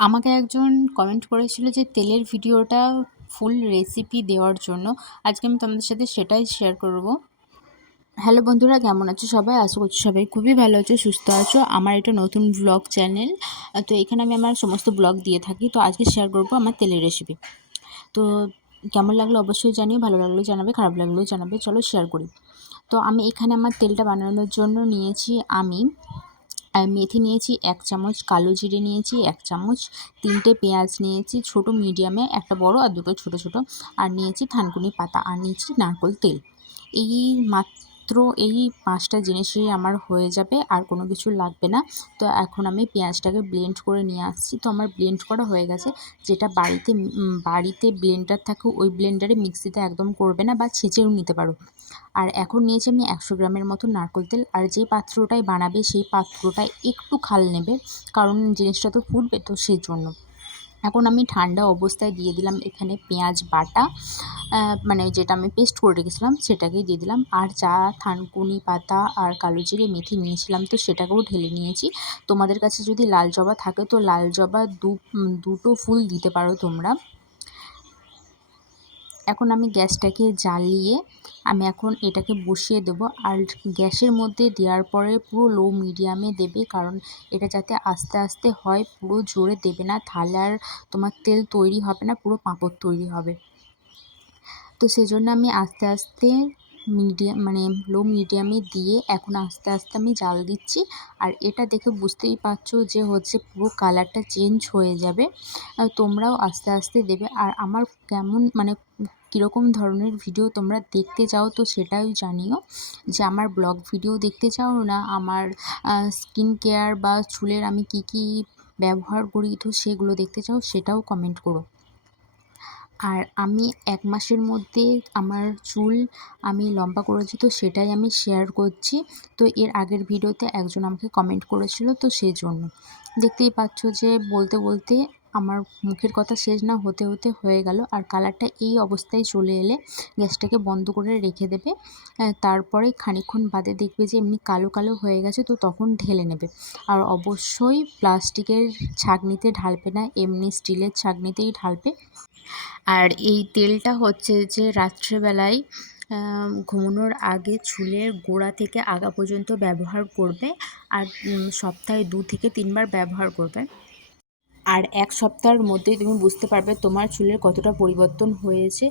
আমাকে একজন কমেন্ট করেছিল যে তেলের ভিডিওটা ফুল রেসিপি দেওয়ার জন্য। আজকে আমি তোমাদের সাথে সেটাই শেয়ার করব। হ্যালো বন্ধুরা, কেমন আছো সবাই? আশা করছি সবাই খুবই ভালো আছো, সুস্থ আছো। আমার এটা নতুন ব্লগ চ্যানেল, তো এখানে আমি আমার সমস্ত ব্লগ দিয়ে থাকি। তো আজকে শেয়ার করব আমার তেলের রেসিপি। তো কেমন লাগলো অবশ্যই জানিও, ভালো লাগলেও জানাবে, খারাপ লাগলেও জানাবে। চলো শেয়ার করি। তো আমি এখানে আমার তেলটা বানানোর জন্য নিয়েছি আমি মেথি নিয়েছি 1 চামচ, কালো জিরে নিয়েছি 1 চামচ, 3টে পেঁয়াজ নিয়েছি ছোট মিডিয়ামে, একটা বড় আর দুটো ছোট ছোট, আর নিয়েছি থানকুনি পাতা, আর নিয়েছি নারকেল তেল। এই মাত্র এই 5টা জিনিসই আমার হয়ে যাবে, আর কোনো কিছু লাগবে না। তো এখন আমি পেঁয়াজটাকে ব্লেন্ড করে নিয়ে আসছি। তো আমার ব্লেন্ড করা হয়ে গেছে। যেটা বাড়িতে ব্লেন্ডার থাকে ওই ব্লেন্ডারে মিক্সিতে একদম করবে না, বা ছেঁচেও নিতে পারো। আর এখন নিয়েছি আমি 100 গ্রামের মতো নারকেল তেল। আর যেই পাত্রটায় বানাবে সেই পাত্রটায় একটু খাল নেবে, কারণ জিনিসটা তো ফুটবে, তো সেই জন্য। এখন আমি ঠান্ডা অবস্থায় দিয়ে দিলাম এখানে পেঁয়াজ বাটা, মানে যেটা আমি পেস্ট করে রেখেছিলাম সেটাকেই দিয়ে দিলাম। আর যা থানকুনি পাতা আর কালো জিরে মেথি নিয়েছিলাম তো সেটাকেও ঢেলে নিয়েছি। তোমাদের কাছে যদি লাল জবা থাকে তো লাল জবা দুটো ফুল দিতে পারো তোমরা। এখন আমি গ্যাসটাকে জ্বালিয়ে আমি এখন এটাকে বসিয়ে দেব। আর গ্যাসের মধ্যে দেওয়ার পরে পুরো লো মিডিয়ামে দেবে, কারণ এটা যাতে আস্তে আস্তে হয়, পুরো জোরে দেবে না, তাহলে আর তোমার তেল তৈরি হবে না, পুরো পাঁপড় তৈরি হবে। তো সেজন্য আমি আস্তে আস্তে লো মিডিয়ামে দিয়ে এখন আস্তে আস্তে আমি জাল দিচ্ছি। আর এটা দেখে বুঝতেই পারছো যে হচ্ছে পুরো কালারটা চেঞ্জ হয়ে যাবে। তোমরাও আস্তে আস্তে দেবে। আর আমার কেমন কীরকম ধরনের ভিডিও তোমরা দেখতে চাও তো সেটাও জানিও, যে আমার ব্লগ ভিডিও দেখতে চাও না আমার স্কিন কেয়ার বা চুলের আমি কি কি ব্যবহার করি তো সেগুলো দেখতে চাও, সেটাও কমেন্ট করো। আর আমি 1 মাসের মধ্যে আমার চুল আমি লম্বা করেছি, তো সেটাই আমি শেয়ার করছি। তো এর আগের ভিডিওতে একজন আমাকে কমেন্ট করেছিল, তো সেই জন্য দেখতেই পাচ্ছ যে বলতে বলতে আমার মুখের কথা শেষ না হতে হতে হয়ে গেল। আর কালারটা এই অবস্থায় চলে এলে গ্যাসটাকে বন্ধ করে রেখে দেবে। তারপরে খানিকক্ষণ বাদে দেখবে যে এমনি কালো কালো হয়ে গেছে, তো তখন ঢেলে নেবে। আর অবশ্যই প্লাস্টিকের ছাঁকনিতে ঢালবে না, এমনি স্টিলের ছাঁকনিতেই ঢালবে। আর এই তেলটা হচ্ছে যে রাত্রেবেলায় ঘুমানোর আগে চুলের গোড়া থেকে আগা পর্যন্ত ব্যবহার করবে। আর সপ্তাহে 2 থেকে 3 বার ব্যবহার করবে। আর 1 সপ্তাহের মধ্যেই তুমি বুঝতে পারবে তোমার চুলের কতটা পরিবর্তন হয়েছে।